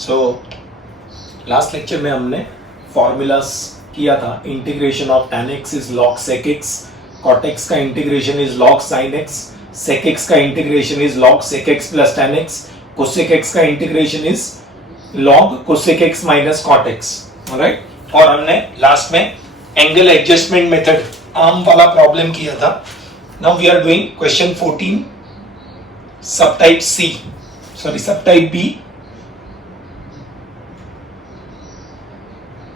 So last lecture में हमने formulas किया था. Integration of tan x is log sec x, cot x का integration is log sin x, sec x का integration is log sec x plus tan x, cosec x का integration is log cosec x minus cot x. Alright, और हमने last में angle adjustment method आर्म वाला problem किया था. Now we are doing question 14 subtype C, sorry subtype B.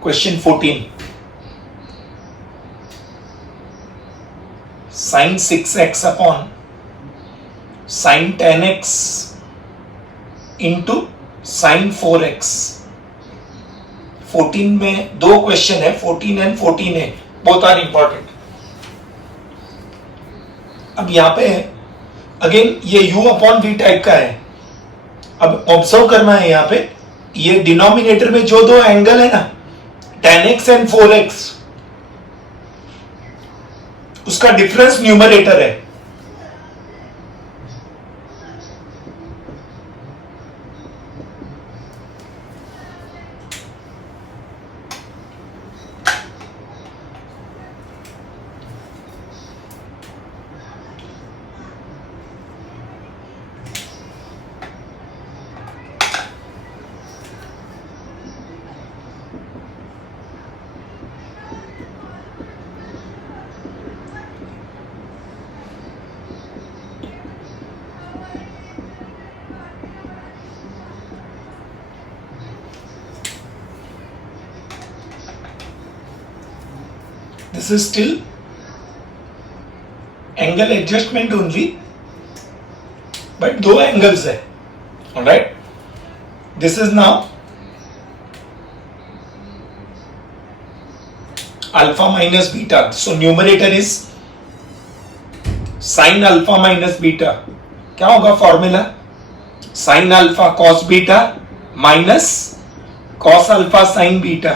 Question 14. Sin 6x upon sin 10x into sin 4x. 14 में दो question है, 14 and 14A, both are important. अब यहां पे अगेन ये u अपॉन v टाइप का है. अब ऑब्जर्व करना है यहां पे, ये डिनोमिनेटर में जो दो एंगल है ना, tan x एंड 4x, उसका डिफरेंस न्यूमरेटर है. This is still angle adjustment only, but दो angles है. Alright, this is now alpha minus beta. So numerator is sin alpha minus beta. क्या होगा formula? sin alpha cos beta minus cos alpha sin beta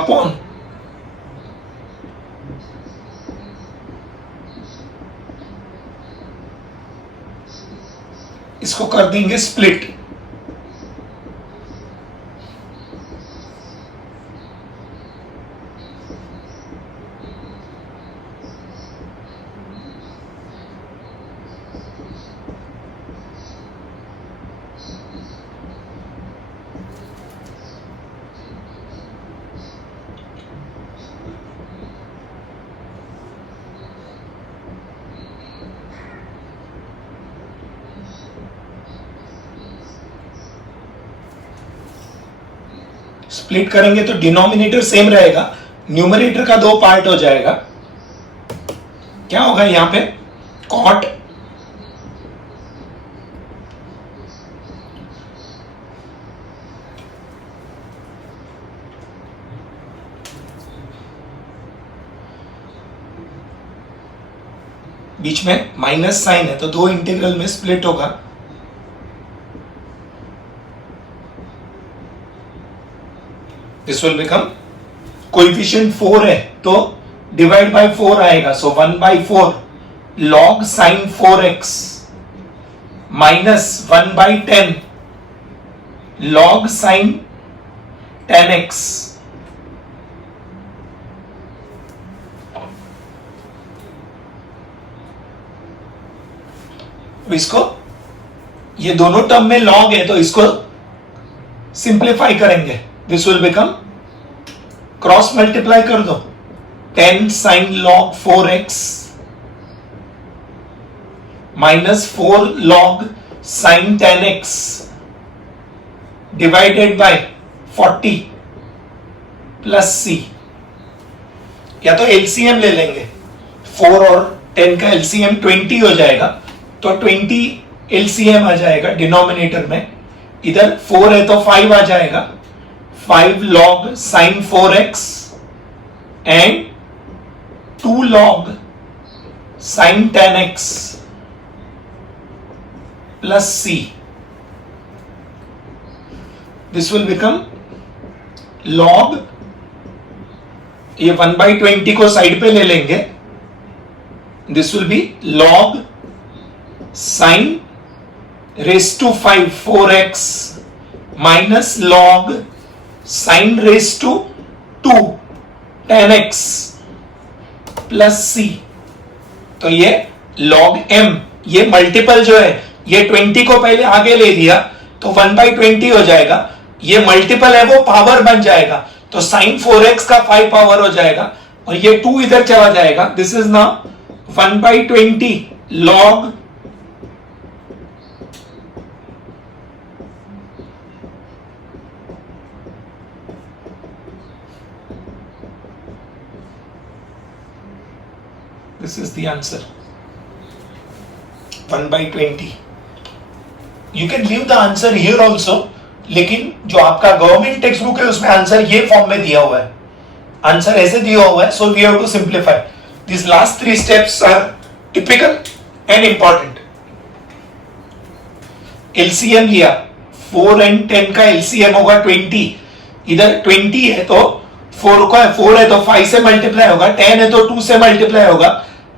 upon इसको कर देंगे split. Split करेंगे तो denominator same रहेगा, न्यूमरेटर का दो पार्ट हो जाएगा. क्या होगा यहां पे? कॉट बीच में माइनस साइन है तो दो इंटीग्रल में स्प्लिट होगा. This will become कोएफिशिएंट 4 है तो डिवाइड बाय 4 आएगा. सो 1/4 log sin 4x minus 1/10 log sin 10x. इसको ये दोनों टर्म में log है तो इसको सिंप्लीफाई करेंगे. This will become, cross multiply कर दो, 10 sin log 4x minus 4 log sin 10x divided by 40 plus c. या तो एलसीएम ले लेंगे, 4 और 10 का एलसीएम 20 हो जाएगा तो 20 एलसीएम आ जाएगा डिनोमिनेटर में. इधर 4 है तो 5 आ जाएगा. 5 log sin 4x and 2 log sin 10x plus c. This will become log, ये 1/20 को साइड पे ले लेंगे. This will be log sin raised to 5 4x minus log sine raise to 2 tan x plus c। तो ये log m, ये multiple जो है ये 20 को पहले आगे ले लिया तो 1/20 हो जाएगा, ये मल्टीपल है वो पावर बन जाएगा तो sin 4x का 5 पावर हो जाएगा और ये 2 इधर चला जाएगा। This is now 1/20 log this is the answer 1/20। You can leave the answer here also, लेकिन जो आपका गवर्नमेंट टेक्स्ट बुक है उसमें आंसर ये फॉर्म में दिया हुआ है, आंसर ऐसे दिया हुआ है। So we have to simplify this last 3 steps are typical and important. LCM लिया 4 and 10 का एलसीएम होगा 20, इधर 20 है तो 4 है तो 5 से मल्टीप्लाई होगा, 10 है तो 2 से मल्टीप्लाई होगा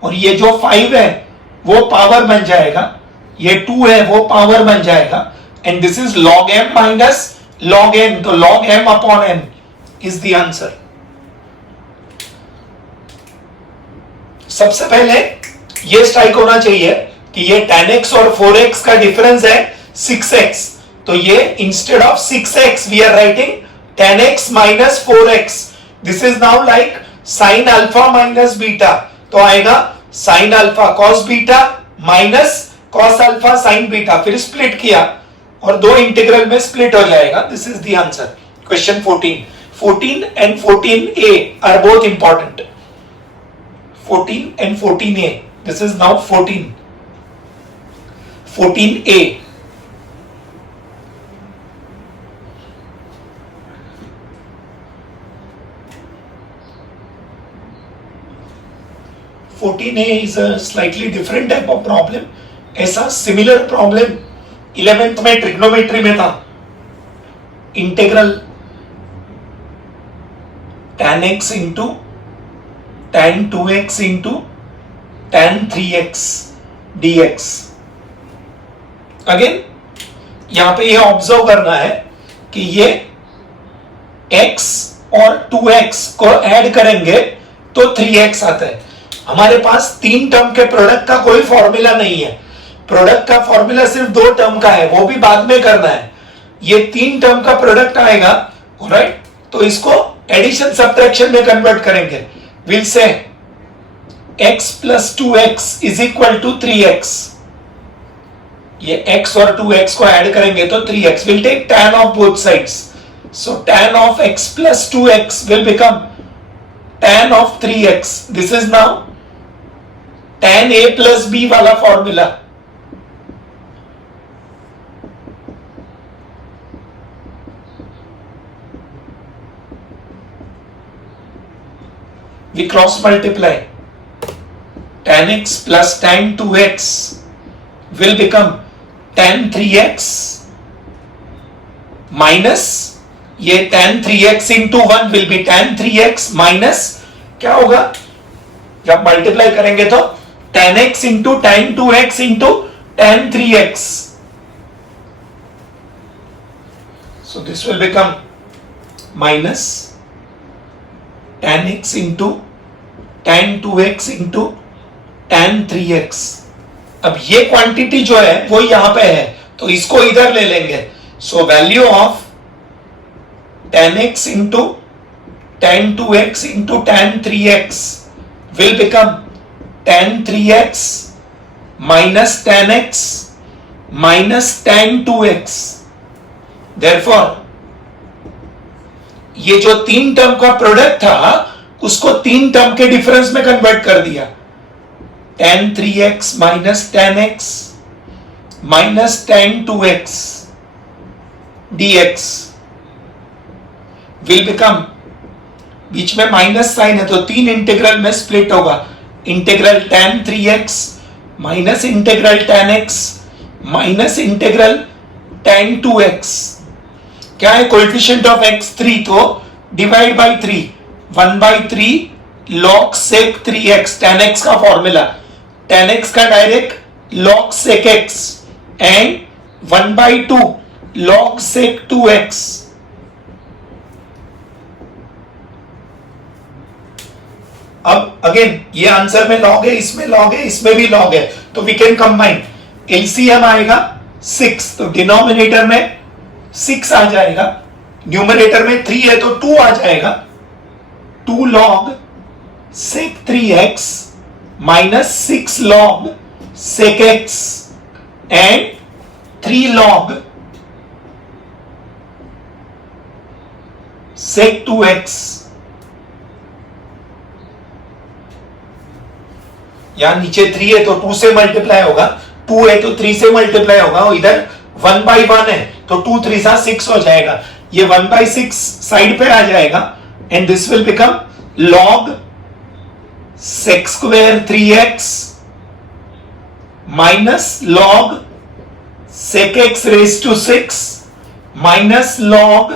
और ये जो 5 है वो पावर बन जाएगा, ये 2 है वो पावर बन जाएगा and this is log m minus log n, तो log m upon n is the answer. सबसे पहले ये स्ट्राइक होना चाहिए कि ये tan x और 4x का डिफरेंस है 6x, तो ये instead of 6x we are writing tan x minus 4x। This is now like sin alpha minus beta, तो आएगा sin alpha cos beta minus cos alpha sin beta, फिर split किया और 2 integral में split हो जाएगा। This is the answer. Question 14 and 14a are both important। 14 and 14a, this is now 14a। 14a is a slightly different type of problem। ऐसा similar problem 11th में trigonometry में था, integral tan x into tan 2x into tan 3x dx। Again यहां पे ये observe करना है कि ये x और 2x को ऐड करेंगे तो 3x आता है। हमारे पास 3 टर्म के प्रोडक्ट का कोई फॉर्मूला नहीं है, प्रोडक्ट का फॉर्मूला सिर्फ 2 टर्म का है, वो भी बाद में करना है। ये 3 टर्म का प्रोडक्ट आएगा, ऑलराइट, तो इसको एडिशन सब्ट्रैक्शन में कन्वर्ट करेंगे। Will say x plus 2x is equal to 3x। ये x और 2x को ऐड करेंगे तो 3x। Will take tan of both sides, so tan of x plus 2x will become tan of 3x। This is now tan a plus b वाला formula. We cross multiply, tan x plus tan 2x will become tan 3x minus ये tan 3x into 1 will be tan 3x minus क्या होगा जब multiply करेंगे तो tan x into tan 2x into tan 3x, so this will become minus tan x into tan 2x into tan 3x। अब ये quantity जो है वो यहां पे है तो इसको इधर ले लेंगे, so value of tan x into tan 2x into tan 3x will become tan 3x minus tan x minus tan 2x। therefore ये जो 3 टर्म का प्रोडक्ट था उसको 3 टर्म के डिफरेंस में कन्वर्ट कर दिया, tan 3x minus tan x minus tan 2x dx will become, बीच में माइनस साइन है तो 3 इंटीग्रल में स्प्लिट होगा, integral tan 3x minus integral tan x minus integral tan 2x। क्या है कोएफिशिएंट ऑफ x 3, तो divide by 3, 1/3 log sec 3x tan x का formula, tan x का direct log sec x and 1/2 log sec 2x. अब again ये answer में log है, इसमें लॉग है, इसमें भी लॉग है, तो वी कैन कंबाइन. एलसीएम आएगा 6, तो डिनोमिनेटर में 6 आ जाएगा, न्यूमरेटर में 3 है तो 2 आ जाएगा. 2 log sec 3x minus 6 log sec x and 3 log sec 2x. यहां नीचे 3 है तो 2 से मल्टीप्लाई होगा, 2 है तो 3 से मल्टीप्लाई होगा, इधर 1/1 है तो 2 3 6 हो जाएगा. ये 1/6 साइड पे आ जाएगा and this will become log sec square 3x minus log sec x raised to 6 minus log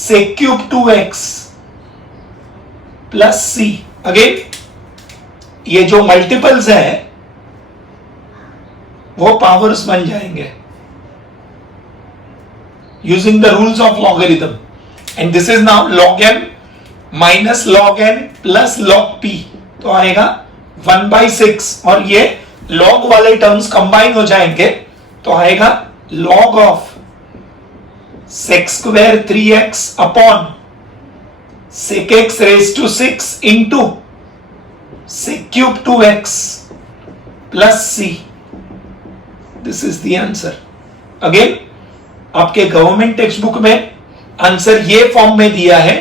sec cube 2x plus c. Again ये जो मल्टीपल्स हैं वो पावर्स बन जाएंगे using the rules of logarithm. And this is now log m minus log n plus log p, तो आएगा 1/6 और ये log वाले टर्म्स कंबाइन हो जाएंगे तो आएगा log of sec square 3x upon sec x raised to 6 into sec cube 2x plus c. This is the answer. Again, आपके गवर्नमेंट टेक्स्ट बुक में आंसर ये फॉर्म में दिया है,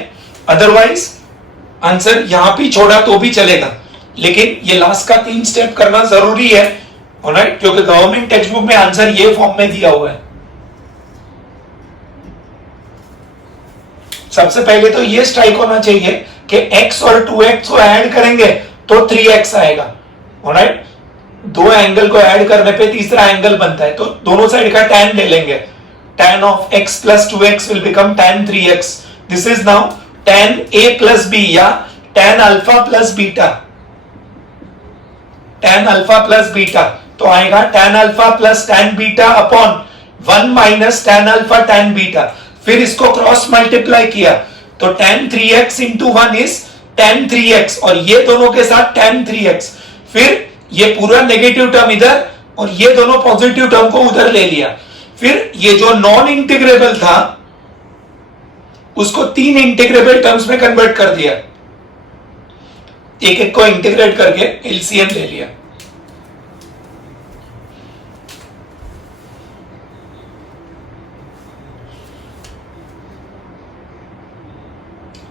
अदरवाइज आंसर यहां भी छोड़ा तो भी चलेगा, लेकिन ये लास्ट का 3 स्टेप करना जरूरी है, ऑलराइट, क्योंकि गवर्नमेंट टेक्स्ट बुक में आंसर ये फॉर्म में दिया हुआ है. सबसे पहले तो ये स्ट्राइक होना चाहिए कि x और 2x को ऐड करेंगे तो 3x आएगा, ऑलराइट. 2 एंगल को ऐड करने पे तीसरा एंगल बनता है, तो दोनों साइड का tan ले लेंगे. tan of x plus 2x will become tan 3x. This is now tan a plus b या tan alpha plus beta. tan alpha plus beta तो आएगा tan alpha plus tan beta upon 1 minus tan alpha tan beta. फिर इसको cross multiply किया तो tan 3x into 1 is tan 3x और ये दोनों के साथ tan 3x. फिर ये पूरा नेगेटिव टर्म इधर और ये दोनों पॉजिटिव टर्म को उधर ले लिया. फिर ये जो नॉन इंटीग्रेबल था उसको 3 इंटीग्रेबल टर्म्स में कन्वर्ट कर दिया, एक एक को इंटीग्रेट करके एलसीएम ले लिया.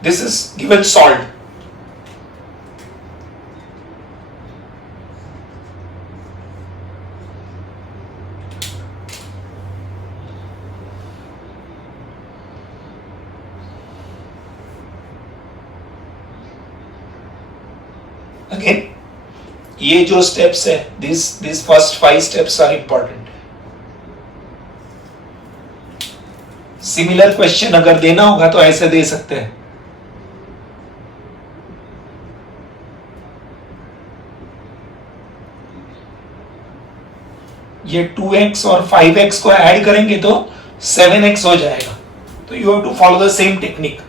This is given solve. Again ये जो स्टेप्स है, this first 5 steps are important. Similar question अगर देना होगा तो ऐसे दे सकते हैं. ये 2x और 5x को ऐड करेंगे तो 7x हो जाएगा, तो you have to follow the same technique.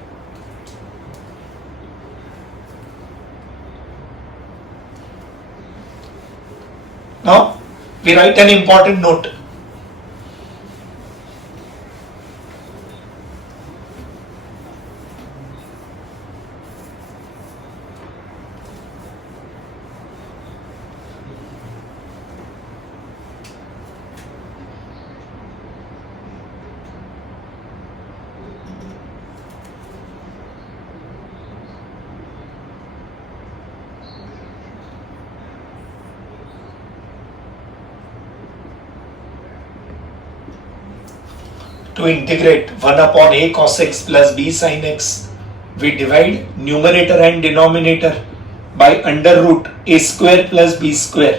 Now we write an important note. To integrate 1 upon a cos x plus b sin x, we divide numerator and denominator by under root a square plus b square.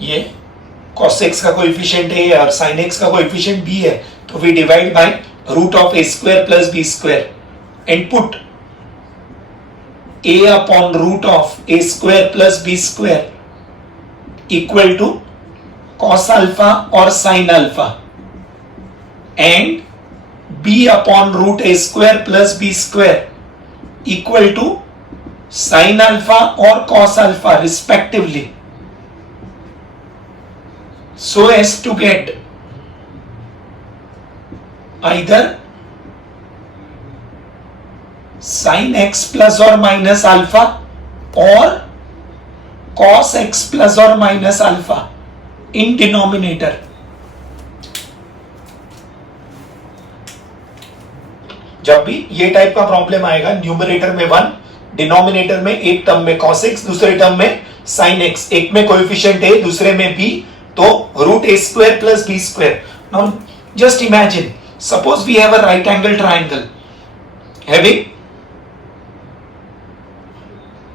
ये cos x का coefficient a और sin x का coefficient b है, तो we divide by root of a square plus b square and put a upon root of a square plus b square equal to cos alpha or sin alpha, and b upon root a square plus b square equal to sin alpha or cos alpha respectively, so as to get either sin x plus or minus alpha or cos x plus or minus alpha in denominator. जब भी ये type का problem आएगा, numerator में 1, denominator में एक term में cos x, दूसरे टर्म में sin x, एक में कोएफिशिएंट a, दूसरे में b, तो root a square plus b square. Now just imagine, suppose we have a right angle triangle having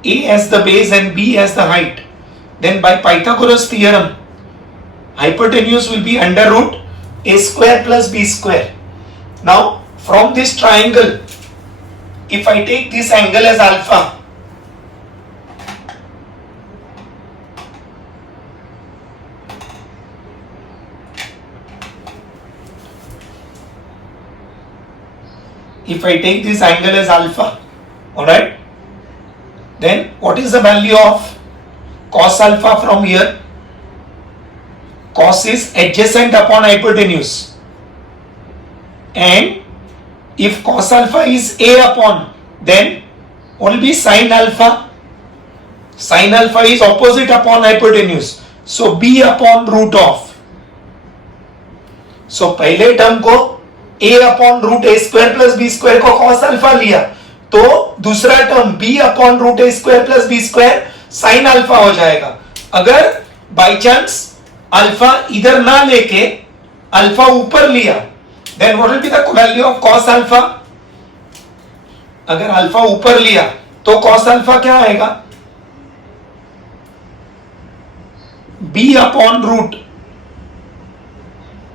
a as the base and b as the height. Then by Pythagoras theorem, hypotenuse will be under root a square plus b square. Now from this triangle, if I take this angle as alpha, alright, then what is the value of cos alpha from here? Cos is adjacent upon hypotenuse, and if cos alpha is a upon, then what will be sin alpha? Sin alpha is opposite upon hypotenuse, so b upon root of. So पहले term को a upon root a square plus b square को cos alpha लिया, तो दूसरा term b upon root a square plus b square sin alpha हो जाएगा. अगर by chance alpha इधर ना लेके अल्फा ऊपर लिया, then what will be the value of cos alpha? अगर अल्फा ऊपर लिया तो cos alpha क्या आएगा? b upon root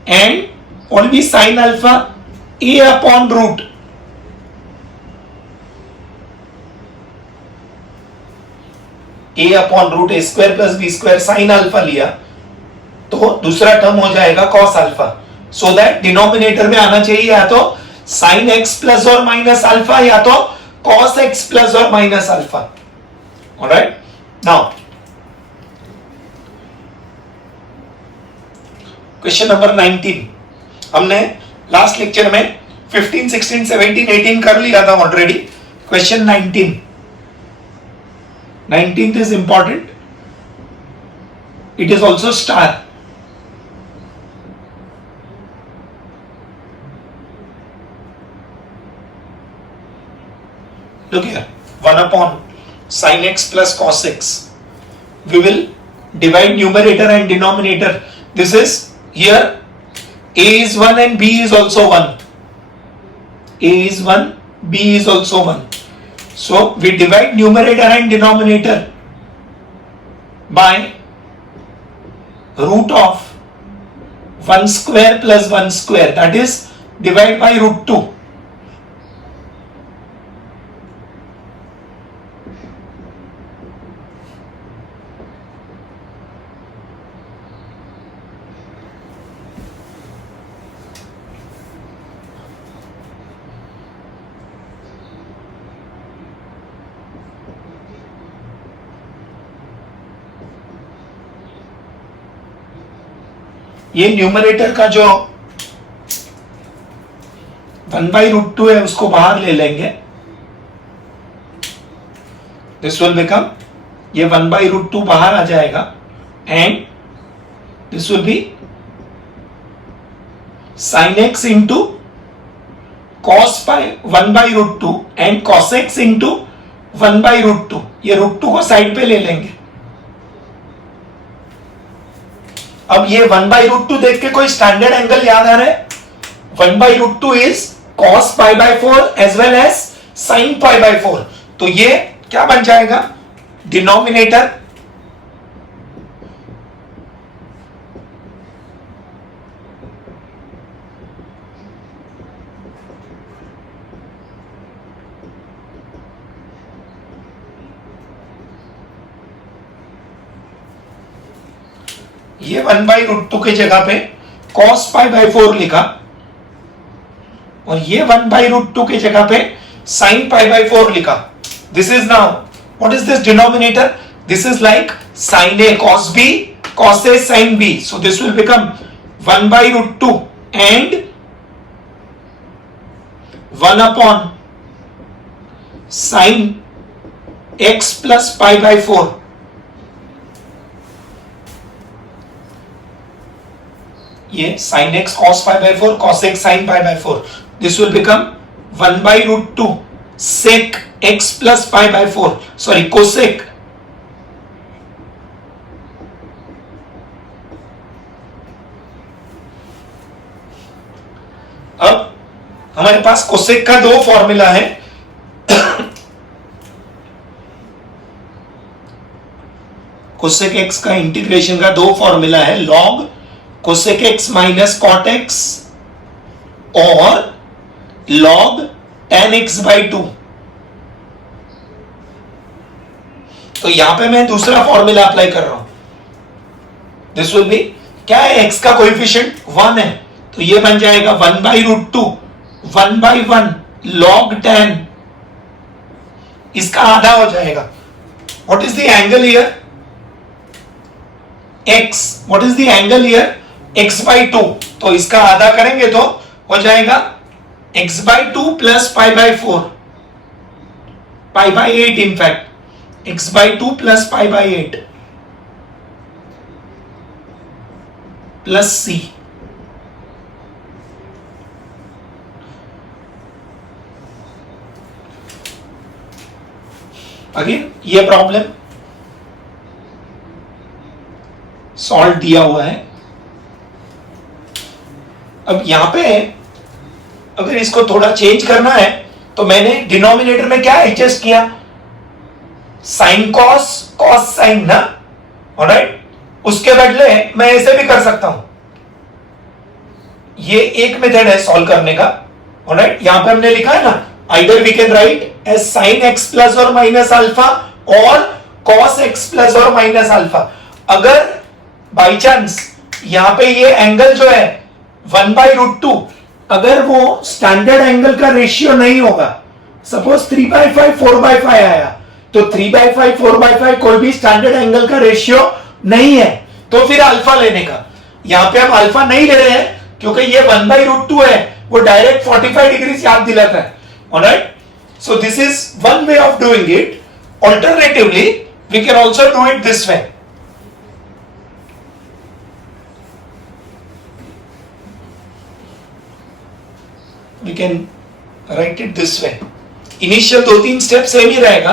and what will be sin alpha? a upon root. a upon root a square plus b square sin alpha लिया तो दूसरा term हो जाएगा cos alpha. So that denominator में आना चाहिए या तो sin x प्लस और माइनस अल्फा या तो cos x प्लस और minus alpha. Alright, now question number 19. हमने लास्ट लेक्चर में 15, 16, 17, 18 कर लिया था already. Question 19. 19th is important. It is also star. Look here, 1 upon sin x plus cos x. We will divide numerator and denominator. This is here a is 1 and b is also 1. A is 1, b is also 1. So we divide numerator and denominator by root of 1 square plus 1 square, that is divide by root 2. ये numerator का जो 1 by root 2 है उसको बाहर ले लेंगे. This will become, ये 1 by root 2 बाहर आ जाएगा and this will be sin x into cos 1 by root 2 and cos x into 1 by root 2. ये root 2 को साइड पे ले लेंगे. अब ये 1 by root 2 देख के कोई स्टैंडर्ड एंगल याद आ रहा है? 1 by root 2 is cos pi by 4 as well as sin pi by 4. तो ये क्या बन जाएगा? डिनोमिनेटर ये 1/√2 की जगह पे cos π/4 लिखा और ये 1/√2 की जगह पे sin π/4 लिखा. This is now, what is this denominator? This is like sin A cos B, cos A sin B. So this will become 1/√2 and 1 upon sin x plus π/4. ये sin x cos π/4, cos x sin π/4. This will become 1/√2 sec x plus π/4. Sorry, cosec. अब हमारे पास cosec का दो formula है. Cosec x का integration का दो formula है, log cosec x minus cot x और लॉग tan x/2. तो यहां पे मैं दूसरा फॉर्मूला अप्लाई कर रहा हूं. दिस विल बी, क्या है, x का कोएफिशिएंट 1 है, तो ये बन जाएगा 1/√2 1/1 log tan. इसका आधा हो जाएगा. What is the angle here? x. What is the angle here? x/2. तो इसका आधा करेंगे तो हो जाएगा x/2 plus π/4, π/8 in fact, x/2 plus π/8 plus c. Again ये प्रॉब्लम सॉल्व दिया हुआ है. अब यहां पे अगर इसको थोड़ा चेंज करना है तो मैंने डिनोमिनेटर में क्या एडजस्ट किया? साइन कॉस, कॉस साइन ना. ऑलराइट, उसके बदले मैं ऐसे भी कर सकता हूं. ये एक मेथड है सॉल्व करने का. ऑलराइट, यहां पे हमने लिखा है ना, either we can write as sine x plus और माइनस अल्फा और कॉस एक्स प्लस और माइनस अल्फा. अगर बाई चांस यहां पे ये एंगल जो है 1/√2, अगर वो स्टैंडर्ड एंगल का रेशियो नहीं होगा, सपोज 3/5 4/5 आया, तो 3/5 4/5 कोई भी स्टैंडर्ड एंगल का रेशियो नहीं है, तो फिर अल्फा लेने का. यहां पे हम अल्फा नहीं ले रहे हैं क्योंकि ये 1/√2 है, वो डायरेक्ट 45 डिग्री याद दिलाता है. Alright, so this is one way of doing it. Alternatively we can also do it this way. We can write it this way. Initial 2-3 step same ही रहेगा.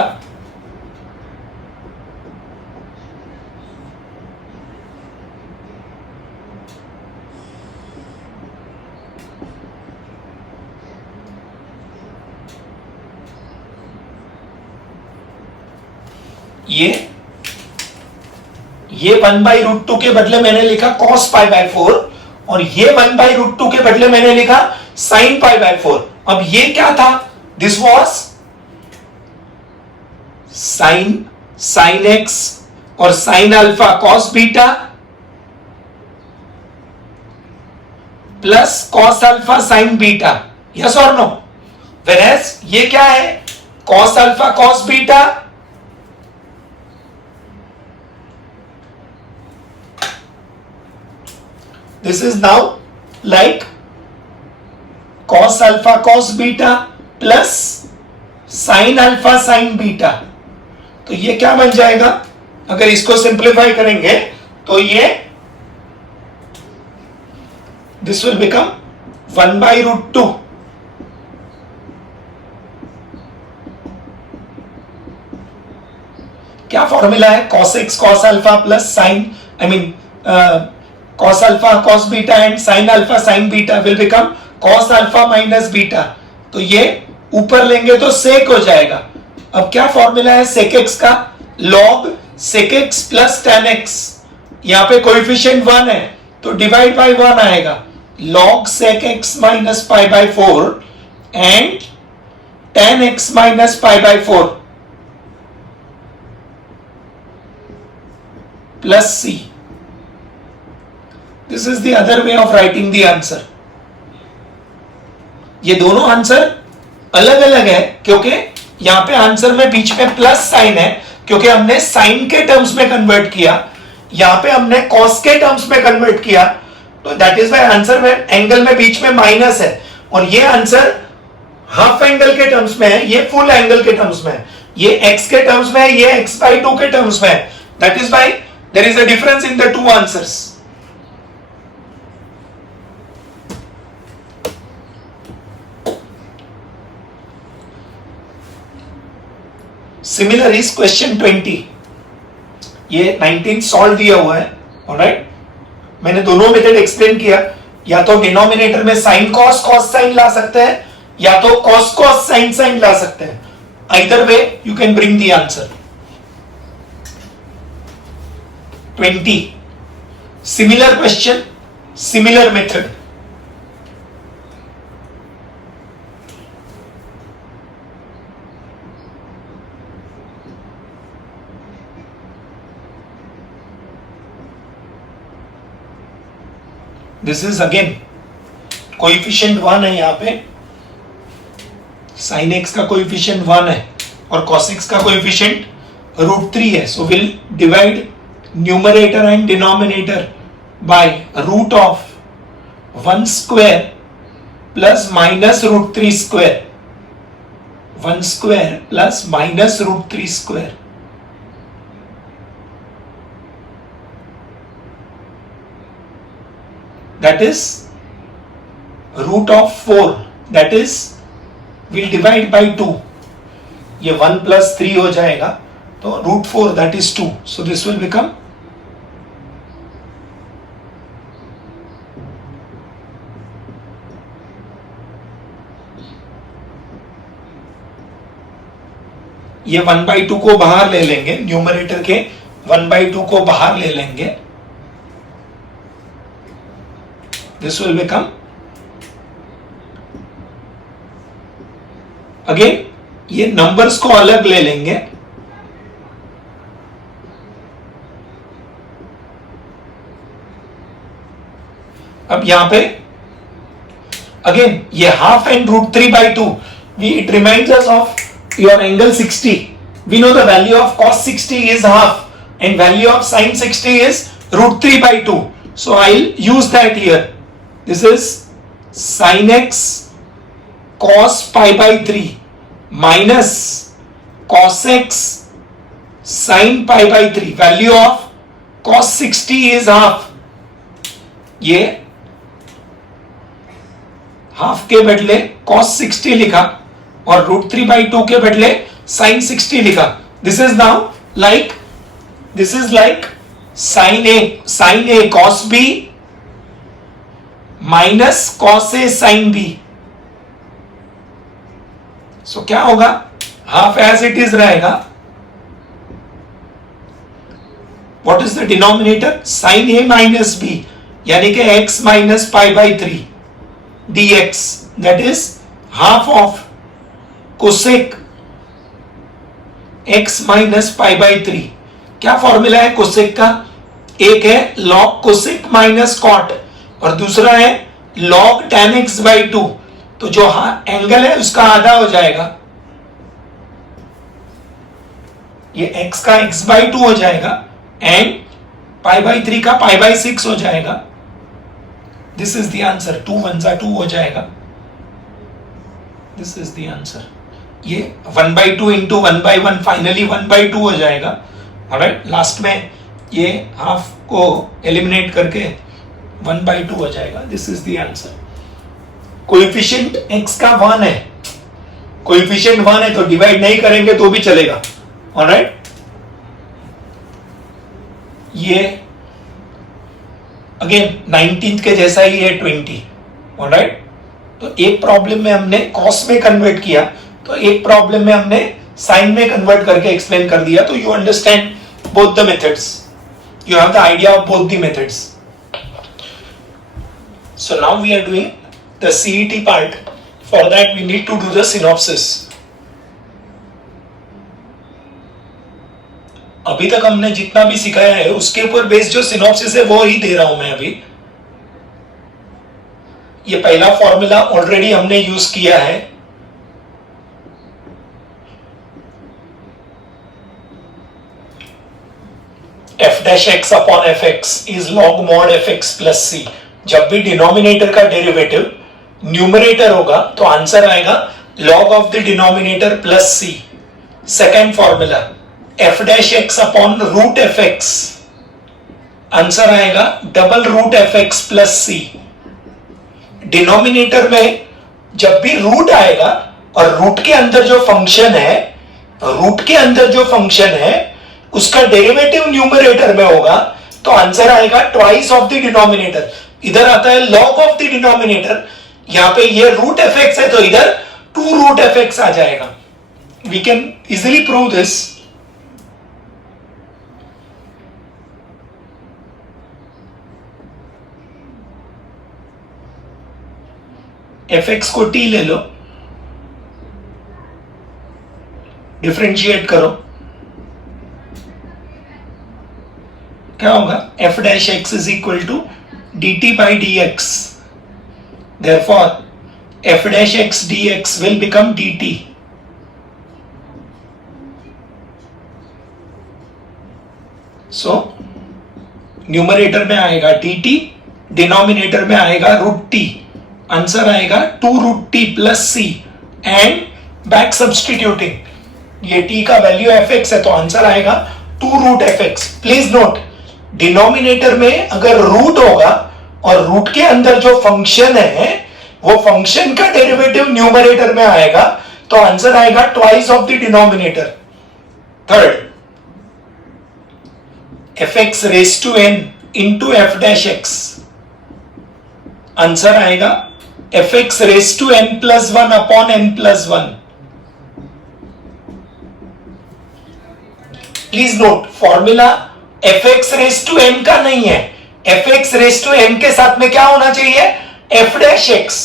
ये 1/√2 के बदले मैंने लिखा cos π/4 और ये 1/√2 के बदले मैंने लिखा sin π/4. अब ये क्या था? दिस वॉज sin x और sin alpha cos beta plus cos alpha sin beta. Yes और नो? वेरएज ये क्या है? cos alpha cos beta this is now like cos alpha cos beta plus sin alpha sin beta. तो ये क्या बन जाएगा? अगर इसको सिंप्लीफाई करेंगे तो ये this will become 1/√2 क्या फॉर्मूला है? cos x cos alpha plus sin, I mean cos alpha cos beta and sin alpha sin beta will become cos alpha minus beta. तो ये ऊपर लेंगे तो sec हो जाएगा. अब क्या फॉर्मूला है sec x का? log sec x plus tan x. यहां पे कोएफिशिएंट 1 है तो डिवाइड बाय 1 आएगा. log sec x minus π/4 and tan x minus π/4 plus c. This is the other way of writing the answer. ये दोनों answer अलग अलग है क्योंकि यहां पे आंसर में बीच में प्लस साइन है क्योंकि हमने साइन के टर्म्स में कन्वर्ट किया, यहां पे हमने कॉस के टर्म्स में कन्वर्ट किया, तो दैट इज वाई आंसर में एंगल में बीच में माइनस है, और ये आंसर हाफ एंगल के टर्म्स में है, ये फुल एंगल के टर्म्स में है, ये एक्स के टर्म्स में है, ये x/2 के टर्म्स में है। That is why there is a difference in the two answers. Similar is question 20। ये 19 सॉल्व दिया हुआ है, ऑलराइट। मैंने दोनों मेथड एक्सप्लेन किया, या तो डिनोमिनेटर में साइन कॉस कॉस साइन ला सकते हैं, या तो कॉस कॉस साइन साइन ला सकते हैं। Either way you can bring the answer. 20 similar question, similar method. This is again coefficient 1 है, यहां पे sin x का कोएफिशिएंट 1 है और cos x का कोएफिशिएंट √3 है। So will divide numerator and denominator by root of 1 square plus minus √3 square, 1 square plus minus √3 square. That is root of 4, that is we'll divide by 2, ये 1 plus 3 हो जाएगा, तो √4 that is 2, so this will become ये 1/2 को बाहर ले लेंगे, numerator के 1/2 को बाहर ले लेंगे, this will become again ये नंबर्स को अलग ले लेंगे, अब यहां पे अगेन ये half and √3/2, it reminds us of your angle 60. We know the value of cos 60 is half and value of sin 60 is √3/2, so I'll use that here. This is sin x cos pi/3 minus cos x sin pi/3. Value of cos 60 is half. ये half के बदले cos 60 लिखा और √3/2 के बदले sin 60 लिखा. This is now like sin a cos b minus cos a sin b. सो क्या होगा, हाफ एज इट इज रहेगा. What is the denominator, sin a minus b, यानी कि x minus pi/3 dx, that is half of cosec x minus pi/3. क्या formula है cosec का, एक है log कोसेक माइनस कॉट और दूसरा है log tan x/2. तो जो एंगल है उसका आधा हो जाएगा, ये x का x/2 हो जाएगा एंड pi/3 का pi/6 हो जाएगा. This is the answer. 2 1 2 हो जाएगा. This is the answer. ये 1/2 इंटू 1/1 फाइनली 1/2 हो जाएगा. ऑलराइट, लास्ट में ये हाफ को एलिमिनेट करके 1/2 हो जाएगा. This is the answer. Coefficient x का 1 है, कोएफिशिएंट 1 है तो डिवाइड नहीं करेंगे तो भी चलेगा. ऑलराइट, ये अगेन 19 के जैसा ही है 20. ऑलराइट, तो एक प्रॉब्लम में हमने कॉस में कन्वर्ट किया, तो एक प्रॉब्लम में हमने साइन में कन्वर्ट करके एक्सप्लेन कर दिया. तो you understand both the methods, you have the idea of both the methods. So now we are doing the CET part. For that we need to do the synopsis. अभी तक हमने जितना भी सिखाया है उसके ऊपर बेस्ड जो सिनॉप्सिस है वो ही दे रहा हूं मैं अभी. ये पहला फॉर्मूला ऑलरेडी हमने यूज किया है। F dash x upon f x is log mod f x plus c. जब भी डिनोमिनेटर का डेरिवेटिव न्यूमरेटर होगा तो आंसर आएगा log of the denominator plus c। Second formula f dash x upon root f x, answer आएगा double root f x plus c. Denominator में जब भी रूट आएगा और रूट के अंदर जो फंक्शन है, रूट के अंदर जो फंक्शन है उसका डेरिवेटिव न्यूमरेटर में होगा तो आंसर आएगा ट्वाइस ऑफ द डिनोमिनेटर। इधर आता है log ऑफ द डिनोमिनेटर, यहां पे ये रूट एफ एक्स है तो इधर टू रूट एफ एक्स आ जाएगा। We can easily prove this. F x को टी ले लो, डिफरेंशिएट करो, क्या होगा? F dash x is equal to d t by d x. Therefore, f dash x dx will become dt. So, numerator में आएगा dt, डिनोमिनेटर में आएगा रूट टी, आंसर आएगा two root t plus c. And back substituting, ये t का value f x है तो answer आएगा two root f x. Please note, denominator में अगर रूट होगा और रूट के अंदर जो फंक्शन है वो फंक्शन का डेरिवेटिव न्यूमरेटर में आएगा तो आंसर आएगा twice of the denominator. Third, f x raise to n into f dash x, answer आएगा f x raise to n plus one upon n plus one. Please note, formula f x raise to n का नहीं है, f x raise to n के साथ में क्या होना चाहिए? F dash x.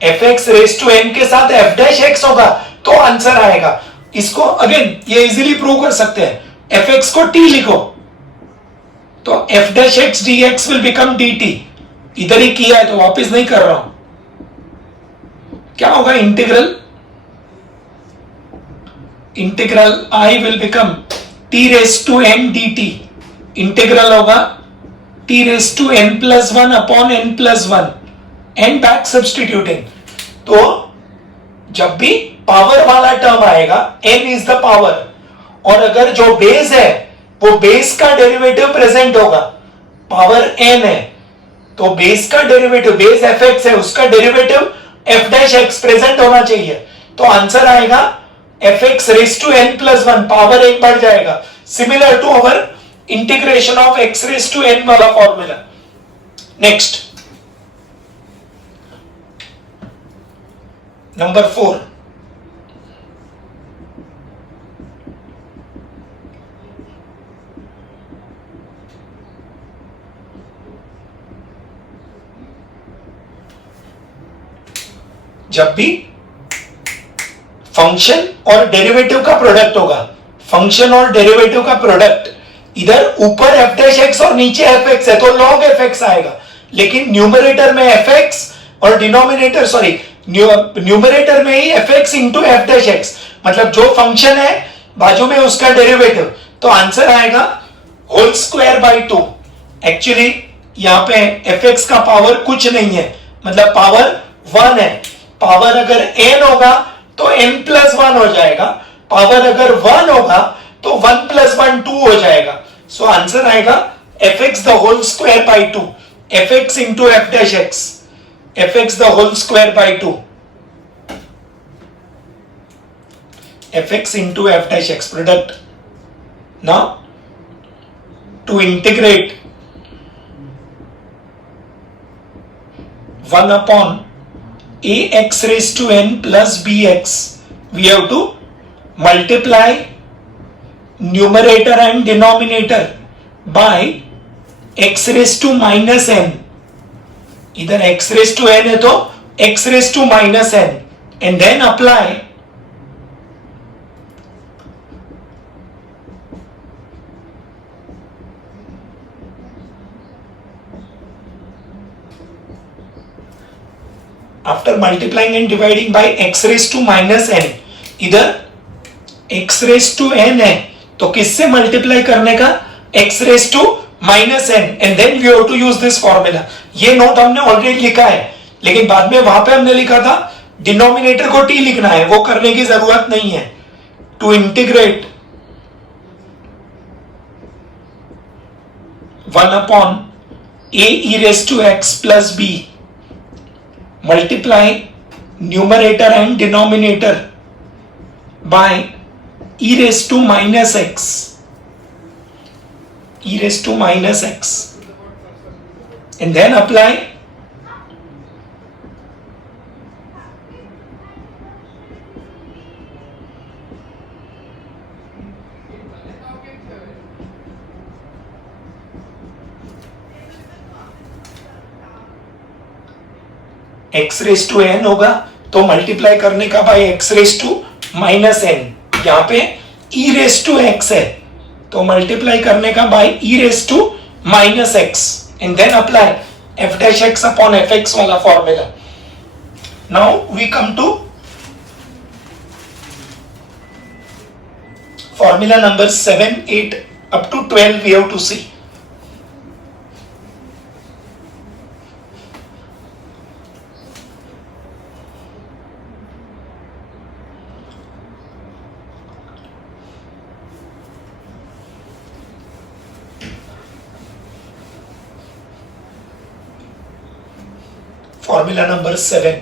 F x raise to n के साथ एफ डैश एक्स होगा तो आंसर आएगा। इसको अगेन ये इजीली प्रूव कर सकते हैं, एफ एक्स को टी लिखो तो F dash x D x will become D T. इधर ही किया है तो वापस नहीं कर रहा हूं। क्या होगा? Integral, integral I will become t raise to n d t. Integral होगा t raise to n plus one upon n plus one. And back substituting, तो जब भी पावर वाला टर्म आएगा n इज द पावर, और अगर जो base है वो बेस का डेरिवेटिव प्रेजेंट होगा, पावर n है तो बेस का डेरिवेटिव, बेस एफ एक्स है उसका derivative f dash x present होना चाहिए तो आंसर आएगा f x raise to n plus one, power एक बढ़ जाएगा। Similar to our integration of x raise to n वाला फॉर्मूला। नेक्स्ट, नंबर 4, जब भी फंक्शन और डेरिवेटिव का प्रोडक्ट होगा, फंक्शन और डेरिवेटिव का प्रोडक्ट, इधर ऊपर एफ डैश एक्स और नीचे एफ एक्स है तो लॉग एफ एक्स आएगा, लेकिन न्यूमरेटर में एफ एक्स और डिनोमिनेटर, सॉरी न्यूमरेटर में ही f x into f dash x, मतलब जो फंक्शन है बाजू में उसका डेरिवेटिव, तो आंसर आएगा whole square by two. Actually यहां पे एफ एक्स का पावर कुछ नहीं है, मतलब पावर 1 है। पावर अगर n होगा तो n प्लस 1 हो जाएगा, पावर अगर 1 होगा तो 1 प्लस 1 2 हो जाएगा। सो आंसर आएगा f x the whole square by two, f x into f dash x, f x the whole square by two, f x into f dash x product. Now to integrate 1 upon ax raised to n plus bx, we have to multiply numerator and denominator by x raised to minus n. इधर x raised to n है तो x raised to minus n and then apply after multiplying and dividing by x raise to minus n, इधर x raise to n है तो किससे multiply करने का, x raise to minus n, and then we have to use this formula. ये note हमने already लिखा है, लेकिन बाद में वहां पे हमने लिखा था डिनोमिनेटर को t लिखना है, वो करने की जरूरत नहीं है. To integrate 1 upon a e raised to x plus b, multiply numerator and denominator by e raised to minus x, e raised to minus x, and then apply x raise to n होगा तो multiply करने का by x raise to minus n, यहां पे e raise to x है तो multiply करने का by e raise to minus x, and then apply f dash x upon fx वाला formula. Now we come to formula number 7, 8 up to 12 we have to see. Formula number 7,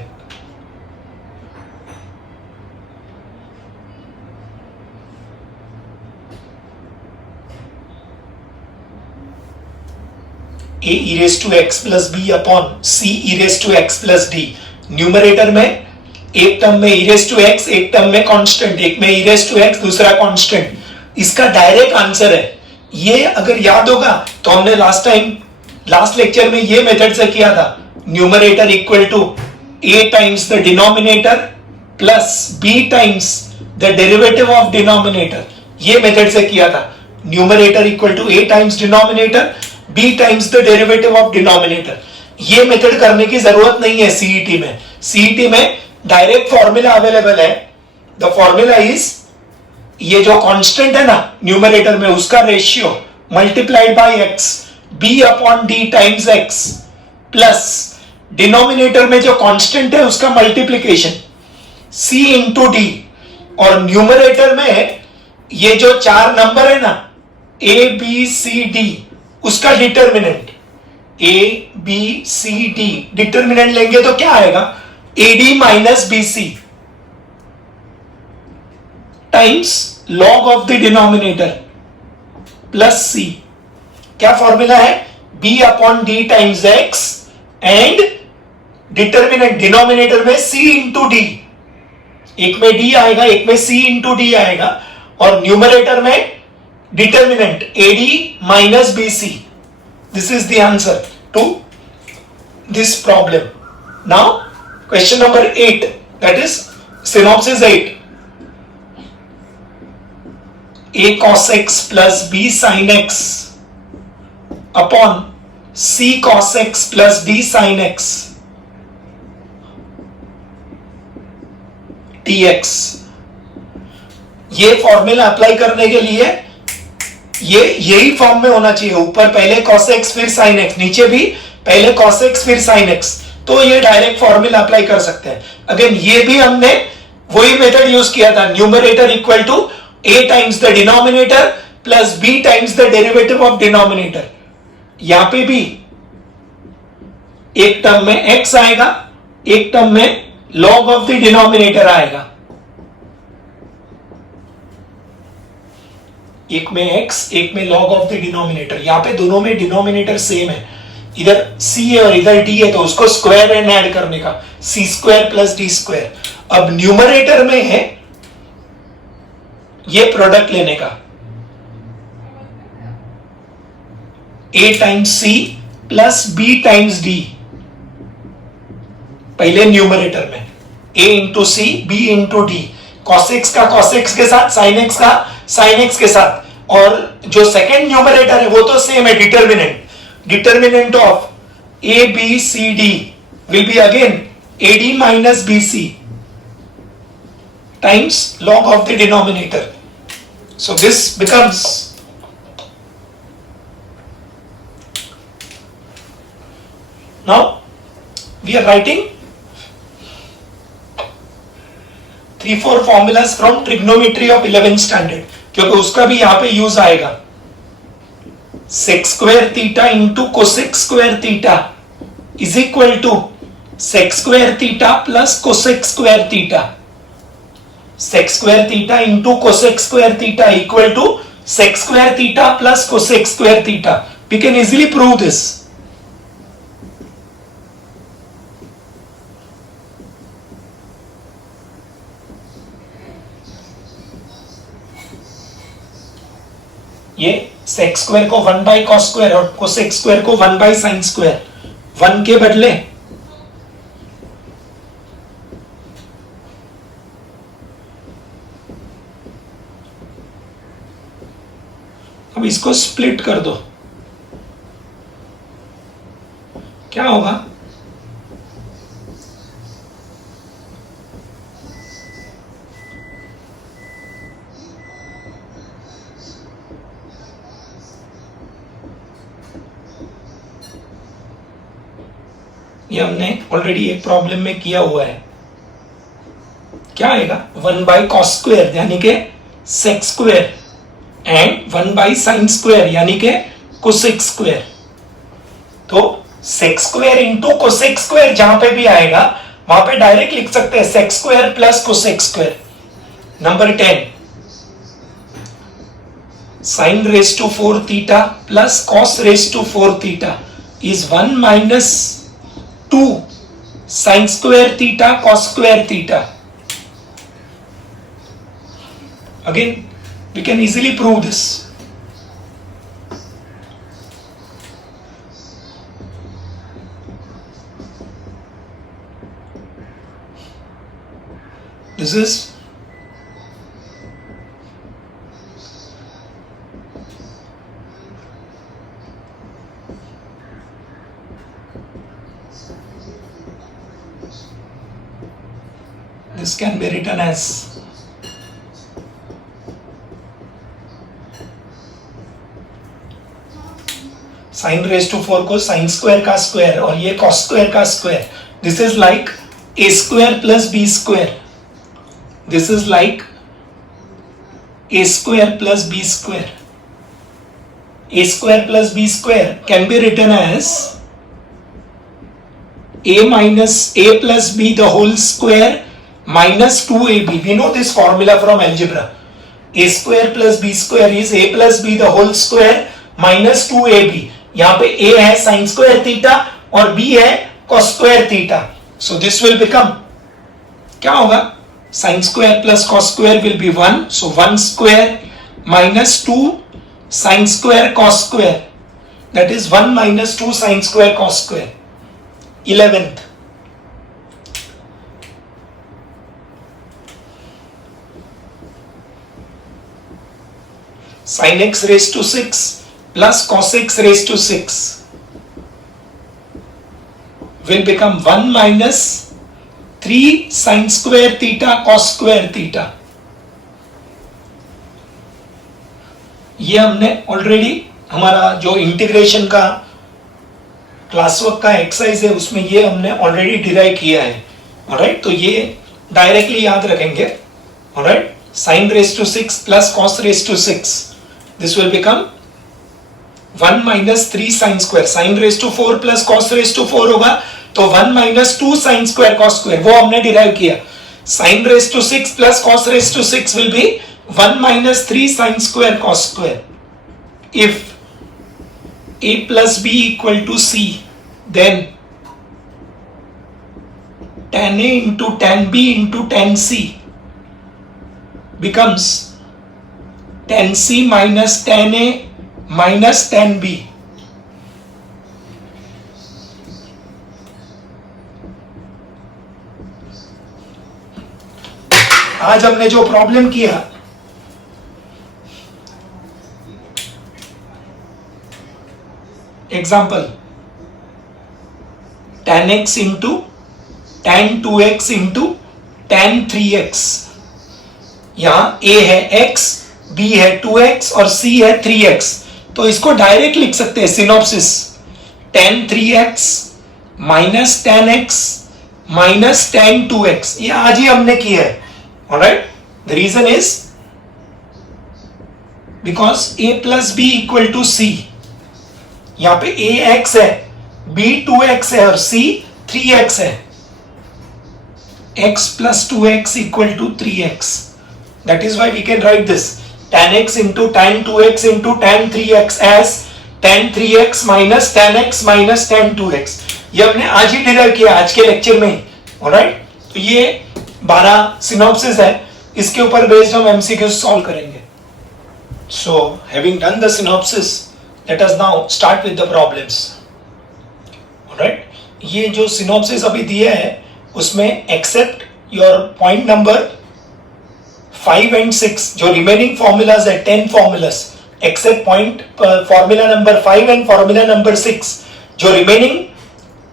a e raised to x plus b upon c e raised to x plus d. Numerator में एक term में e raised to x, एक term में constant, एक में e raised to x, दूसरा constant. इसका direct answer है. ये अगर याद होगा तो हमने लास्ट लेक्चर में ये मेथड से किया था. Numerator equal to a times the denominator plus b times the derivative of denominator. ये मेथड से किया था. Numerator equal to a times denominator, b times the derivative of denominator. ये मेथड करने की जरूरत नहीं है सीईटी में. सीईटी में डायरेक्ट फॉर्मूला अवेलेबल है. द फॉर्मूला इज, ये जो कांस्टेंट है ना न्यूमरेटर में उसका ratio multiplied by x, b upon d times x, plus denominator में जो कांस्टेंट है उसका मल्टीप्लिकेशन c इंटू डी, और न्यूमरेटर में ये जो 4 नंबर है ना a b c d, उसका determinant a b c d, determinant लेंगे तो क्या आएगा, ad minus B C times log of the denominator plus c. क्या फॉर्मूला है, b upon d times x and determinant denominator में c इंटू डी. एक में d आएगा, एक में c इंटू डी आएगा, और न्यूमरेटर में determinant ad minus B C. This is the answer to this problem. Now question number 8, that is synopsis 8. a cos x plus b sin x upon c cos x plus d sin x dx. ये formula apply करने के लिए ये यही form में होना चाहिए. ऊपर पहले cos x फिर sin x, नीचे भी पहले cos x फिर sin x. तो ये डायरेक्ट फॉर्मूला अप्लाई कर सकते हैं. अगेन ये भी हमने वही मेथड यूज किया था. Numerator equal to a times the denominator plus b times the derivative of denominator. यहां पे भी एक टर्म में x आएगा, एक टर्म में लॉग ऑफ द डिनोमिनेटर आएगा. एक में x, एक में लॉग ऑफ द डिनोमिनेटर. यहां पे दोनों में डिनोमिनेटर सेम है. इधर c है और इधर d है, तो उसको स्क्वायर एंड ऐड करने का, c square plus d square. अब न्यूमरेटर में है ये प्रोडक्ट लेने का, a times c plus b times d. पहले न्यूमरेटर में a into C, b into D, cos x का cos x के साथ, sin x का sin x के साथ, और जो सेकेंड न्यूमरेटर है वो तो सेम है. Determinant of a b c d will be again AD minus BC times log of the denominator. So this becomes now we are writing 3-4 formulas from trigonometry of 11th standard, क्योंकि उसका भी यहाँ पे use आएगा. sec square theta into cosec square theta is equal to sec square theta plus cosec square theta. Sec square theta into cosec square theta equal to sec square theta plus cosec square theta. We can easily prove this. ये sec square को 1 by cos square और cosec square को 1 by sin square, 1 के बदले अब इसको split कर दो, क्या होगा? ये हमने ऑलरेडी एक प्रॉब्लम में किया हुआ है. क्या आएगा? 1 बाई कॉस स्क्वायर यानी के sec square and 1 by sine square यानी के कोसेक स्क्वायर. तो sec square into cosec square जहां पे भी आएगा वहां पे डायरेक्ट लिख सकते हैं sec square plus cosec square. Number 10 sine raise to 4 theta plus cos raise to 4 theta is 1 minus 2 sin square theta cos square theta. Again, we can easily prove this. This is this can be written as sin raised to 4 को sin square का square और ये cos square का square. This is like a square plus b square. This is like a square plus b square. A square plus b square can be written as a minus a plus b the whole square minus 2ab. We know this formula from algebra. A square plus b square is a plus b the whole square minus 2ab. यहाँ पे a है sin square theta और b है cos square theta. So this will become क्या होगा? Sin square plus cos square will be 1. So 1 square minus 2 sin square cos square. That is 1 minus 2 sin square cos square. 11th. Sin x raised to 6 plus cos x raised to 6 will become 1 minus 3 sin square theta cos square theta. ये हमने already हमारा जो integration का classwork का exercise है उसमें ये हमने ऑलरेडी डिराइव किया है. ऑलराइट, तो ये डायरेक्टली याद रखेंगे. Alright, sin raised to 6 plus cos raised to 6. This will become 1 minus 3 sin square. Sin raised to 4 plus cos raised to 4 होगा तो 1 minus 2 sin square cos square वो हमने डिराइव किया. Sin raised to 6 plus cos raised to 6 will be 1 minus 3 sin square cos square. If a plus b equal to c, then tan a into tan b into tan c becomes tan c minus tan a minus tan b. आज हमने जो problem किया example tan x into tan 2x into tan 3x। यहां a है x, b है 2x और c है 3x। तो इसको डायरेक्ट लिख सकते हैं synopsis, tan 3x minus tan x minus tan 2x। ये आज ही हमने किया है। Alright, the reason is because a plus B equal to c। यहां पे a x है, b 2x है और c 3x है। x plus 2x equal to 3x. That is why we can write this tan x into tan 2x into tan 3x as tan 3x minus tan x minus tan 2x. ये हमने आज ही derive किया आज के lecture में। Alright, तो ये 12 synopsis है, इसके ऊपर बेस्ड हम एमसीक्यू सॉल्व करेंगे। So having done the synopsis, let us now start with the problems. Alright, ये जो synopsis अभी दिया है उसमें except your point number 5 and 6, जो रिमेनिंग फॉर्मूलाज है 10 formulas, except point formula number 5 and formula number 6, जो रिमेनिंग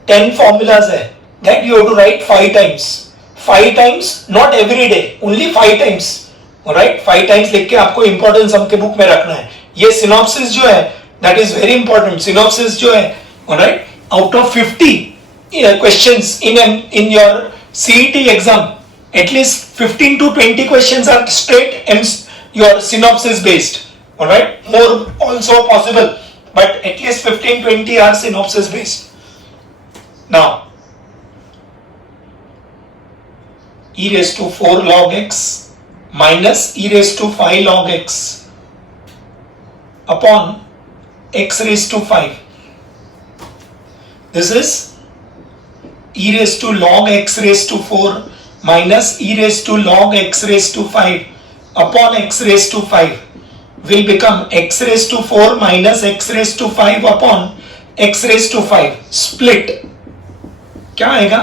10 फॉर्मूलाज है, that you have to write 5 times. 5 times, not every day, only 5 times. Alright, 5 times लिख के आपको importance हमके book में रखना है। ये सिनॉप्सिस जो है that is very important. Synopsis जो है, alright, out of 50 questions in your CET exam, at least 15 to 20 questions are straight your synopsis based. All right, more also possible, but at least 15-20 are synopsis based. Now, e raised to 4 log x minus e raised to 5 log x upon x raised to 5. This is e raised to log x raised to 4 minus e raised to log x raised to 5 upon x raised to 5 will become x raised to 4 minus x raised to 5 upon x raised to 5 split। क्या आएगा?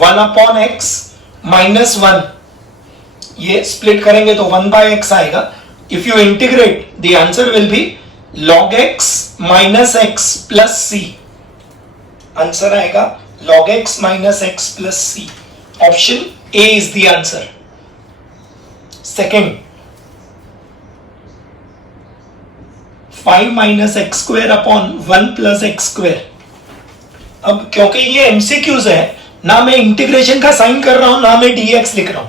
1 upon x minus 1। ये split करेंगे तो 1 by x आएगा। If you integrate the answer will be log x minus x plus c। Answer आएगा log x minus x plus c. Option A is the answer. Second, 5 minus x square upon 1 plus x square. अब क्योंकि ये MCQs है, ना मैं integration का sign कर रहा हूं ना मैं dx लिख रहा हूं।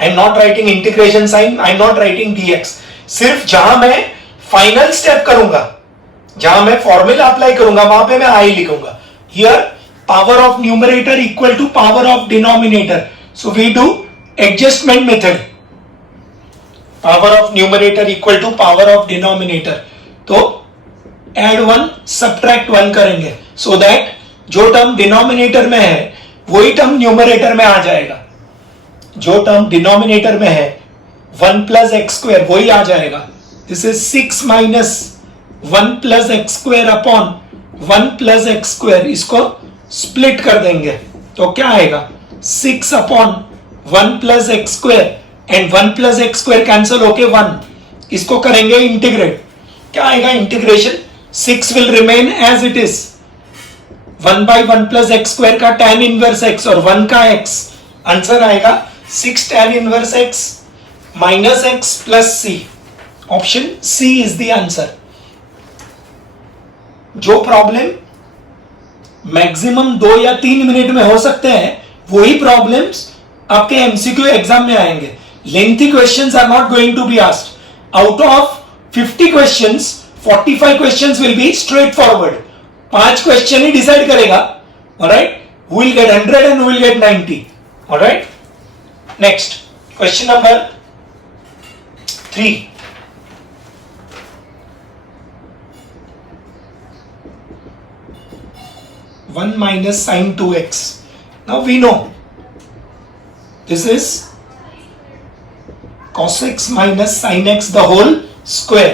I am not writing integration sign, I am not writing dx। सिर्फ जहां मैं फाइनल स्टेप करूंगा, जहां मैं फॉर्मूला अप्लाई करूंगा, वहां पे मैं आई लिखूंगा। Here power of numerator equal to power of denominator, so we do adjustment method। power of numerator equal to power of denominator, तो add 1 subtract 1 करेंगे, so that जो टर्म डिनोमिनेटर में है वही टर्म न्यूमरेटर में आ जाएगा। जो टर्म डिनोमिनेटर में है 1 plus x square वही आ जाएगा। this is 6 minus 1 plus x square upon 1 plus x square। इसको स्प्लिट कर देंगे तो क्या आएगा? 6 upon 1 plus x square and 1 plus x square cancel होके 1। इसको करेंगे इंटीग्रेट, क्या आएगा? Integration 6 will remain as it is. 1 by 1 plus x square का tan इनवर्स x और 1 का x। आंसर आएगा 6 tan inverse x minus x plus c। Option C is the answer. जो प्रॉब्लम मैक्सिमम 2 या 3 मिनट में हो सकते हैं वही प्रॉब्लम्स आपके एमसीक्यू एग्जाम में आएंगे। Lengthy questions are not going to be asked. Out of 50 questions 45 questions will be straight forward. 5 question ही डिसाइड करेगा, alright, who will get 100 and who will get 90। Alright, next question number 3। 1 minus sine 2x. Now we know this is cos x minus sine x the whole square.